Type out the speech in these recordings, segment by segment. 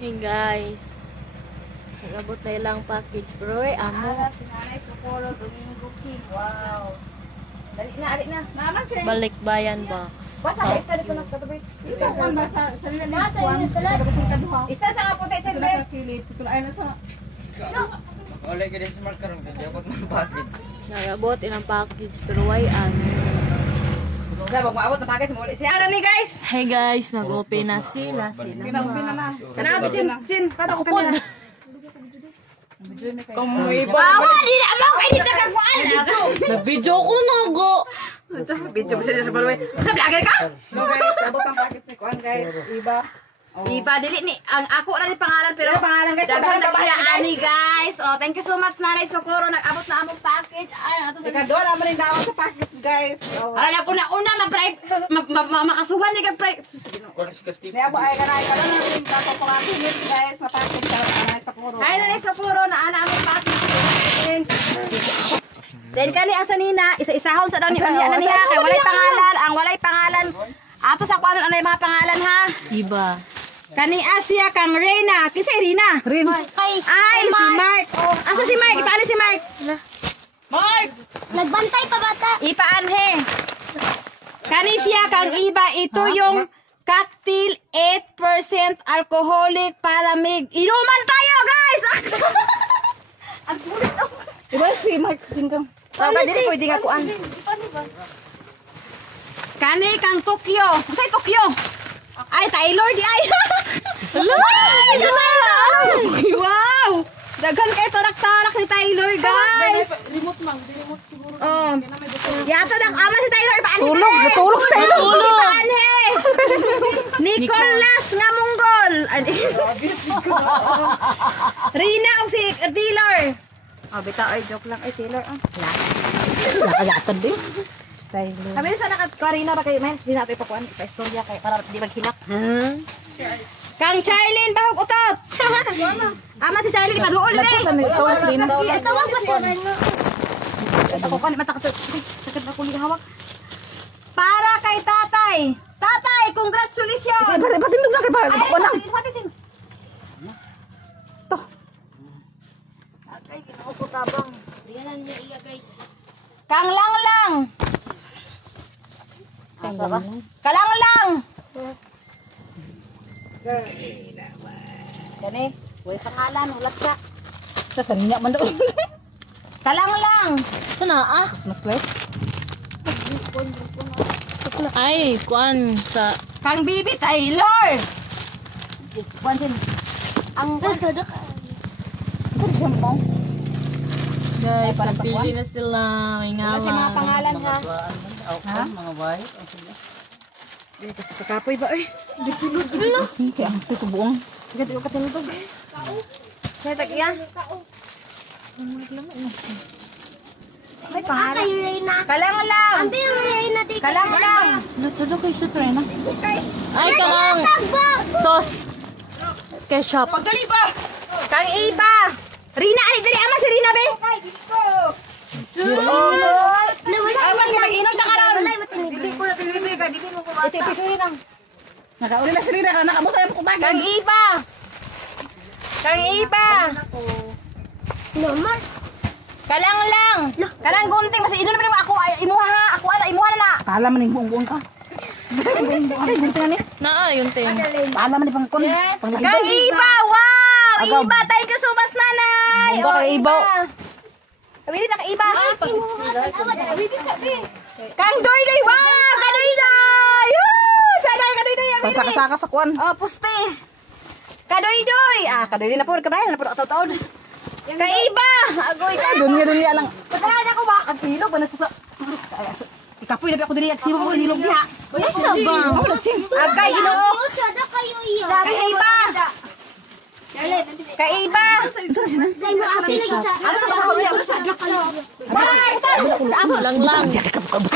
Hey guys, nagabot na ilang package bro. Amo. Sinanay Socorro, Domingo King. Wow. Dali na. Naman siya. Balikbayan box. Basa ka isa dito nagkatabi. Isa sa basa sa nila ni Juan. Isa sa kaputi sa nila. Ito ay nasa. Oleh ka din sa marker mo, dapat mga package. Nagabot ilang package pero why ano? Sa pag maabot na package mo ulit siya. Ano ni guys? Hey guys, nag-open na sila. Sina-open na. Kana Chin, patok ka na. Kamoy ba? Bawa di na mo kay dito ka kuan. Nag-video ko na go. Video mo siya sa barway. Sa vlogger ka? No guys, abot ang package ni kuan guys. Iba. Iba dili ni ang ako ra ni pangalan pero pangalan guys. Daghan na kaya ani guys. Oh, thank you so much Nanay Socorro nag-abot na among package. Ay, ato sa kador amo rin daw sa package guys. Ala ko na una makasuhan ni kag price. Konex ka Steve. Ni abo ay kanay ka na rin ka po package guys na package sa Nanay Socorro. Hi Nanay Socorro na ana among package. Then kani asa nina isa-isahon sa daw ni unya na niya kay walay pangalan, ang walay pangalan. Ato sa kuan anay mga pangalan ha. Iba. Kani Asia kang Reyna. Kisay Rina? Rina. Ay, si Mark. Oh, asa si Mark? Ipaan si Mark? Mark! Nagbantay pa bata. Ipaan he. Kani siya kang iba. Ito yung cocktail 8% alcoholic palamig. Inuman tayo, guys! Ang kulit ako. Diba si Mark? Jingkang. Tama, dili pwede nga kuan. Kani kang Tokyo. Masay Tokyo? Ay, Taylor di ay. Wow! Daghan kay tarak-tarak ni Taylor, guys. Remote mang, remote siguro. Oh. Yata dang ama si Taylor ipaan. Tulog si Taylor. Ipaan he. Nicolas nga Monggol. Rina og si Taylor. Oh, bitaw ay joke lang ay Taylor ah. Nakagatan din. Taylor. Kami sa nakat-Karina ba kayo, men? Di natin pakuan pa-istorya kay para di maghilak. Kang Charlene bahog utot. Ama si Charlene paduol ni. Tawag ba siya rin nga? Ako kan matakot. Sakit ako li hawak. Para kay tatay. Tatay, congratulations. Patindog na kay ba? Ako lang. To. Tatay, ginawa ko tabang. Yan niya iya guys. Kang lang. Kalang. Kani, way pangalan ulat siya. Sa kanya man daw. Kalang. Sana ah. Christmas light. Ay, kuan sa Kang Bibi Taylor. Wantin. Ang kada ka. Jampong. guys, pili na sila. Wala si mga pangalan ha. Ha? Mga bay. Dito sa kakapoy ba eh? Di sulod. Kaya ang subuong. Gati ko katinutog. Kaya tag-iyan. May pangalan. Kay Reyna. Kalang lang. Ambi yung Reyna di. Kalang lang. Natudo kay siya try na. Ay, kanang sauce. Ketchup. Pagdali ba? Kang Iba. Rina, ay dali ama si Rina be. Awas mag-inom ta karon. Dili ko na pinili ka, dili mo ko bata. Ito pisuri lang. Nakauli na si Rina kana nakabot ay ko bagan. Kang Iba. Kang Iba. Naman. Kalang lang. Kalang gunting kasi ino na ako imuha ha. Ako ana imuha na. Pala man ning buong ka. Gunting ni. Naa, yun ting. Pala man ni pangkon. Kang Iba, wow! Iba, thank you so much nanay. Iba kay Iba. Kami din naka-iba. Kang Doydoy, wow! Kadoydoy! Kadoydoy! Pasaka-saka sa kuan. Oh, puste. Kadoydoy! Ah, kadoydoy na po. Kabrayan na po. Taon-taon. Kaiba! Agoy ka. Dunya lang. Pagkahan ako ba? Ang silog ba? Ikapoy na ako dili. Agsimo mo nilog niya. Isa ba? Agay, ginoo. Sada kayo iya. Kaiba! Kaiba! Dai mo apil lagi sa. Ano sa bahaw niya? Bye! Lang.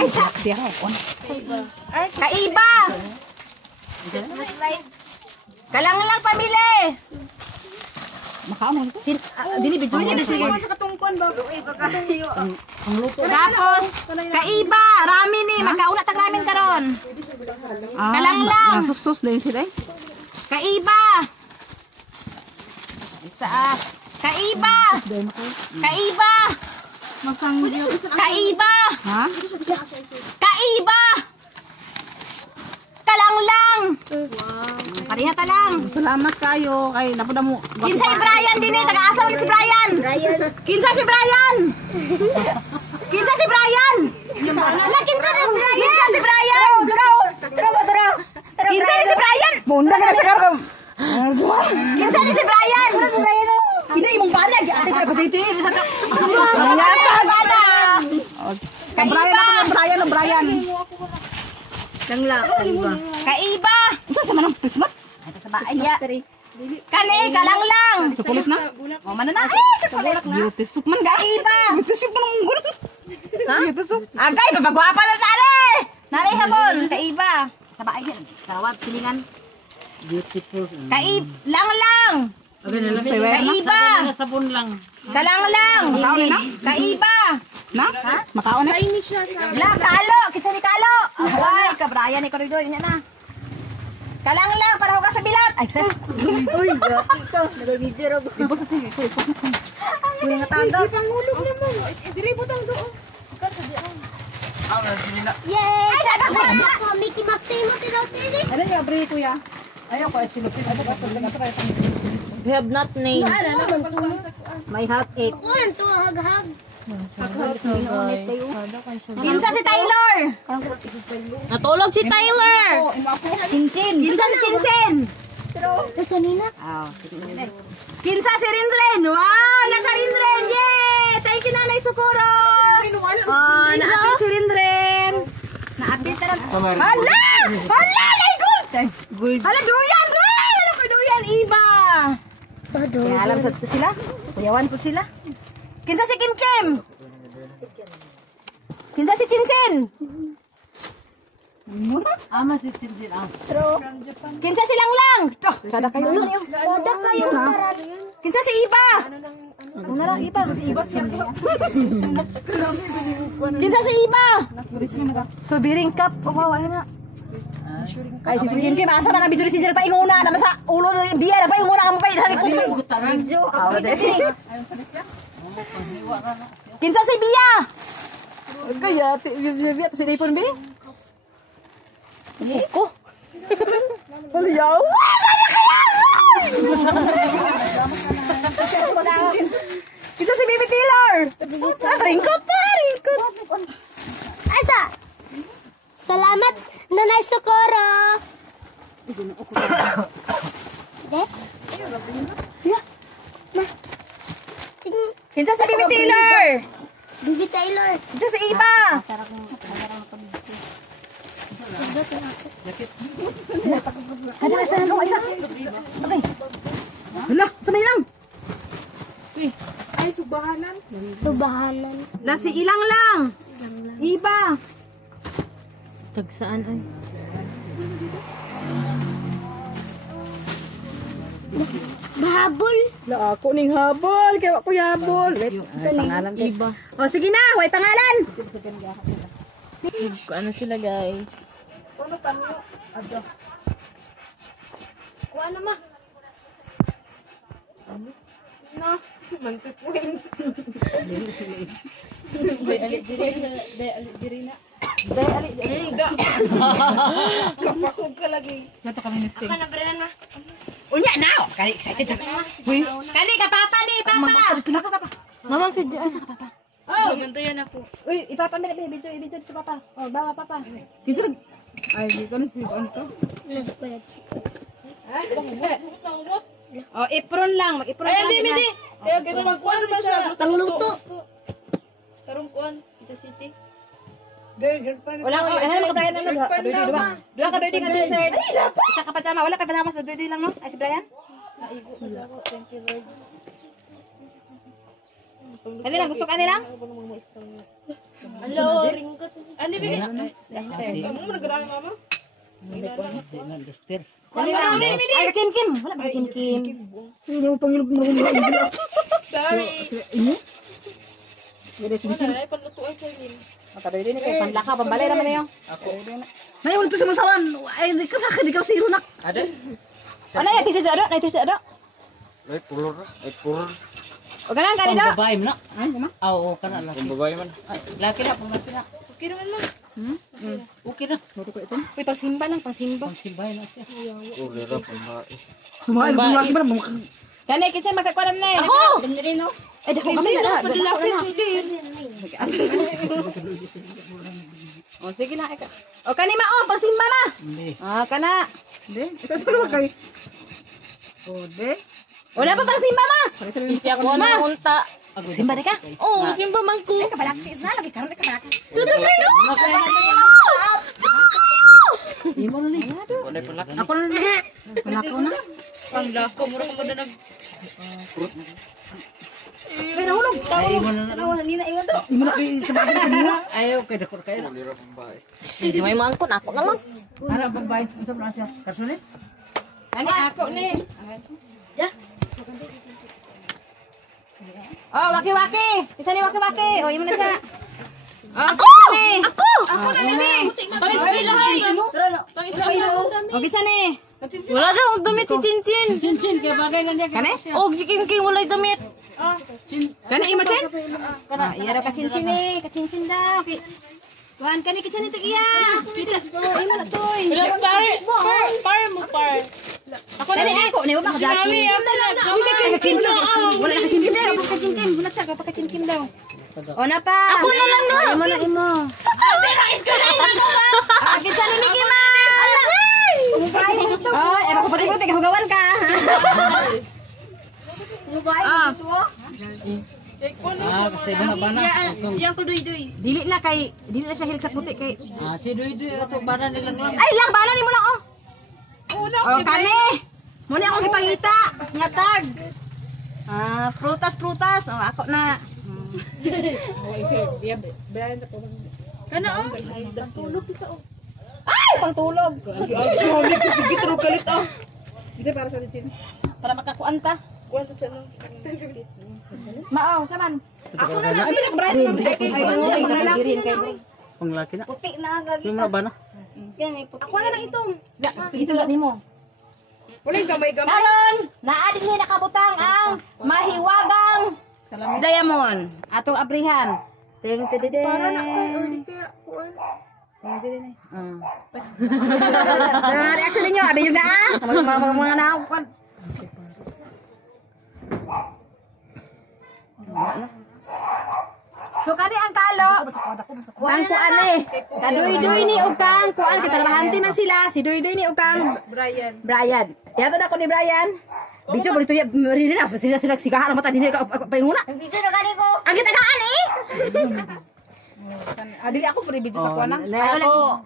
Ay, saksi ako. Kaiba! Kalang lang pamili! Makaamon ko. Dili bidyo niya sige. Tapos kaiba, rami ni magkauna tag ramen karon. Kalang lang. Masusus din sila. Kaiba. Kaiba! Kaiba! Ha? Kaiba! Kalanglang! Parihata lang. Salamat kayo. Kay napod mo. Kinsa si Brian din eh. Taga-asawa ni si Brian. Kinsa si Brian? Kinsa si Brian? Kinsa si Brian? Kinsa ni si Brian? Bunda ka na sa karong. Kinsa ni si Brian? Hindi imong banag. Ate pa dito. Brian. Kaiba! Ito sa manang pismat. Aya. Kani, kalanglang. Chocolate na. O, manana. Chocolate. Beauty soup man ga. Kaiba! Beauty soup man mong gulo. Ha? Beauty soup. Agay, papagwapa na tali! Nari habol, kaiba. Sabay yan. Karawat, silingan. Beautiful. Lang. Kaiba. Sabon lang. Kalanglang. Makaon na? Kaiba. Na? Makaon na? La, kalo. Kita ni kalo. Ay, kabrayan ni koridor. Yan na. Kalanglang, para ka sa bilat. Ay, sir. Uy, grabe ito. Nag-video ro. Uy, ngatanda. Pangulog naman. Dire butang doon. Yay! Ay, sabi ko, Mickey Mouse mo tinutili. Ano yung abri kuya? Ayaw ko ay silupin. We have not named. May hot eight. Ako lang to, hag-hag. Kinsa si Taylor. Natulog si Tyler. Kinsin. Kinsa si Kinsin. Kasi nina. Kinsa si Rindren. Wow, naka-Rindren. Yay! Thank you, Nanay Sukuro. Naapit si Rindren. Naapit ka na. Hala! Hala! Lagot! Hala, duyan! Hala ko duyan, Iba! Kaya alam sa sila. Kuyawan po sila. Kinsa si Kim Kim? Kinsa si Chinchen? Ama si Cinzin. Kinsa si Langlang? Sada kayo. Sada kayo. Kinsa si Iba? Ano na lang Iba? Si Iba siya. Kinsa si Iba? So biring cup. Oh, wow, ayun na. Ay, si Kim Kim, asa ba na video ni Sinjel pa inguna? Naman sa ulo ng biya, pa inguna ka mo pa idhari ko. Kinsa si Bia? Kaya, biyat si Dipon B? Ko? Haliyaw! Sana kaya! Kinsa si Baby Taylor? Ringkot na, ringkot. Asa? Salamat, Nanay Socorro. De? Kinsa si Baby Taylor? Bibi Taylor. Kinsa si Iba? Ada sa nang isa. Okay. Hala, sabay lang. Subahanan. La si Ilang lang. Iba. Tagsaan ay. Bahabol. La ako ning habol, kaya ako habol. Wait, pangalan ko. Iba. O sige na, way pangalan. Ano sila guys? Kuha na ma. Ako na Brian na. Unya na. Kali excited na. Kali ka papa ni papa. Dito na ka papa. Mama si Jan. Oh, bantayan ako. Uy, ipapa mi na video dito papa. Oh, bawa papa. Kisig. Ay, di ko na si on to. Oh, apron lang, mag-apron lang. Ay, hindi. Kaya kita magkuhan ba siya? Pangluto. Karong kuhan, sa city. Wala ko, ano naman ka Brian ano? Dua ka doy ka dessert. Isa ka patama, wala ka patama sa doy lang no? Ay si Brian. Thank you Lord. Kani lang gusto ka nilang? Hello, ringkot. Ani bigay. Amo mo nagdaan mama? Ay, Kim. Wala ba Kim? Hindi mo pangilog mo. Sorry. Dili Wala ay panlutuan kay Lin. makadoy din kay panlaka pambalay naman niyo. Ako. Nay ulit to sa masawan. Ay, di ka siro nak. Ada? Ano ya t-shirt ada? Nay t-shirt ada? Ay pulor. O ganang kanido. Babae mo na. Ay, gama. Oo, kana laki. Babae man. Laki na, laki na. Okay naman ma. Okay na. Uy, pagsimba lang, pagsimba. Simbay na siya. Oh, lera pambae. Bumaki ba? Kani, kita magkakwaram na eh. Ako! Dali no. Ay, dako kami na. O, sige na. O, kani ma, o, pagsimba ma. Hindi. Ah, kana. Hindi. Ito sa kay. O, di. Wala pa pagsimba ma. Isi ako na unta. Simba di ka? Oh, simba man ko. Kabalaki na, lagi karon kabalaki. Tudo kayo! Imo na ni. Wala pa laki. Ako na. Lako na. Ang lako, mura ka mo na nag... Pero hulog. Imo na na. Wala nila iwan to. Imo na kay sabay sa mga. Ayaw kay dako kay na. Lera pambae. Sige, may mangkon. Ako na lang. Ara pambae, unsa man siya? Kasulit? Ani ako ni. Oh, waki-waki. Isa ni waki-waki. Oh, imo na siya. Ako! Ako! Ako na ni. Pang-isprilahay! Pang-isprilahay! Oh, bisa ni. Wala daw ang damit si Chinchin. Cincin kay bagay lang niya. Kani? Oh, giking-king walay damit. Kani imo chen? Ah, iya ka cincin ni, ka cincin daw. Kuan kani kita ni tigiya. Kita to, imo na toy. Wala pare. Pare mo pare. Ako na ako, ni ba ka dati? Wala ka cincin daw, ka cincin, wala sa ka cincin daw. O na pa. Ako na lang na. Imo na imo. Ate, na-isko na ito ko. Ah, kita ni Mickey Mouse. Ay, ewan ko pati ko, hugawan ka. Kasi bana-bana. Yang ko doy-doy. Dili na siya hilig sa puti kay. Si Duy-Duy ato bana nilang lang. Ay, lang bala ni mo na oh. Oh, kani. Muna ako gipangita, nga tag. Ah, prutas. Oh, ako na. Kana oh. Ay, pangtulog. Sorry ko sige tro kalit ah. Hindi para sa chin. Para makakuan ta. Kuan sa channel. Mao, saman. Ako na lang bilang brand mo kay Panglaki na. Puti na gagi. Yung mga bana. Ako na lang itong. Ito lang nimo. Wala gamay-gamay. Karon, naa dinhi nakabutang ang mahiwagang diamond. Atong abrihan. Ting tidide. Para na kay kaya kuan. Reaction ninyo, abi yung naa. Mga nakuan. So kani ang kalo. Kang kuan eh. Kaduy-duy ni og kang kuan kita labahanti man sila. Si Duy-Duy ni og kang Brian. Yato na ko ni Brian. Bito bali tuya rin na sila sigahan mata dinhi ka painguna. Ang video na gani ko. Ang gitagaan eh. Dili ako puri video sa kuan. Ako.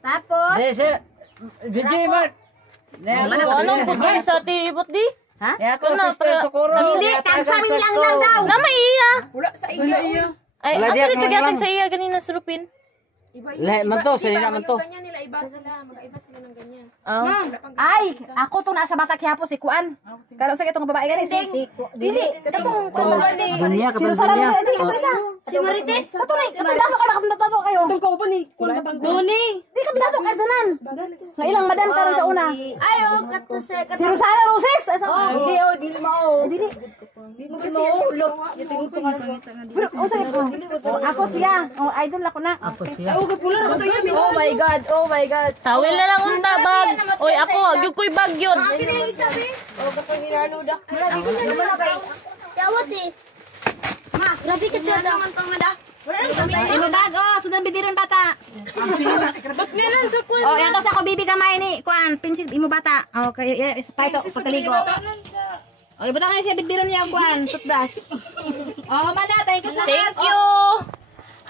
Tapos DJ Mark. Anong pagkain sa tibot di? ha? Ako na Socorro. Dili kang sabi nilang lang daw. Na may iya. Wala sa iyo. Ay, Wala asa diyan, dito mga gatag lang. sa iya ganina sa Lupin? Lahat man to, salina man to. Ah. Ay, ako to nasa Bata Quiapo si Kuan. Karon sa itong babae gani si. Dili, katong Dunya ka Sino pa sa dunya. dili ka isa. Si Marites. Katulay, katong daso ka nakapanato kayo. Tong ko ni Kuan ka Doni. Di ka binato ka danan. Nga ilang madam karon sa una. Ay oh, kato sa Si Rosana Roses. Hindi oh, dili mao. Dili. Di mo maulo. Pero usay ko. Ako siya. Oh, idol ako na. Oh my god, oh my god. Tawil na lang unta bag. Oy, ako gyud ko'y bag yun. Oh, kato ni Ranuda. Grabe ko naman kay. Tawat eh. Ma, grabe ka sa dangan pang mada. Wala nang kami. Imo bag oh, sudan bibiron bata. Ba't ganun sa kuwan? Oh, yatos ako bibi gamay ni Kuan, pinsil imo bata. Oh, kay pa ito pagkaligo. Oh, ibutang na siya bibiron niya Kuan, toothbrush. Oh, mada, thank you so much. Thank you.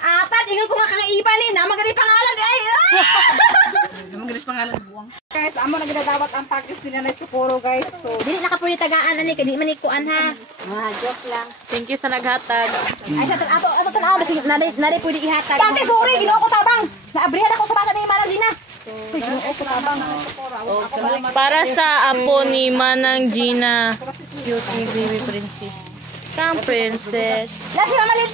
Apat, ingon ko nga kangaiba ni na magani pangalan ay. Magani pangalan buwang. Guys, amo na ginagawat ang package nila na Socorro guys. So, dili nakapuli tagaan ani kay di man ni kuan ha. Joke lang. Thank you sa naghatag. Ay sa ato tan aw basig na pwede ihatag. Dati sorry, ginoo ko tabang. Naabrihan ako sa bata ni Manang Dina. Ginoo ko tabang ng Socorro. Para sa apo ni Manang Gina. Cute ni baby princess. Come princess. Lasi mamalit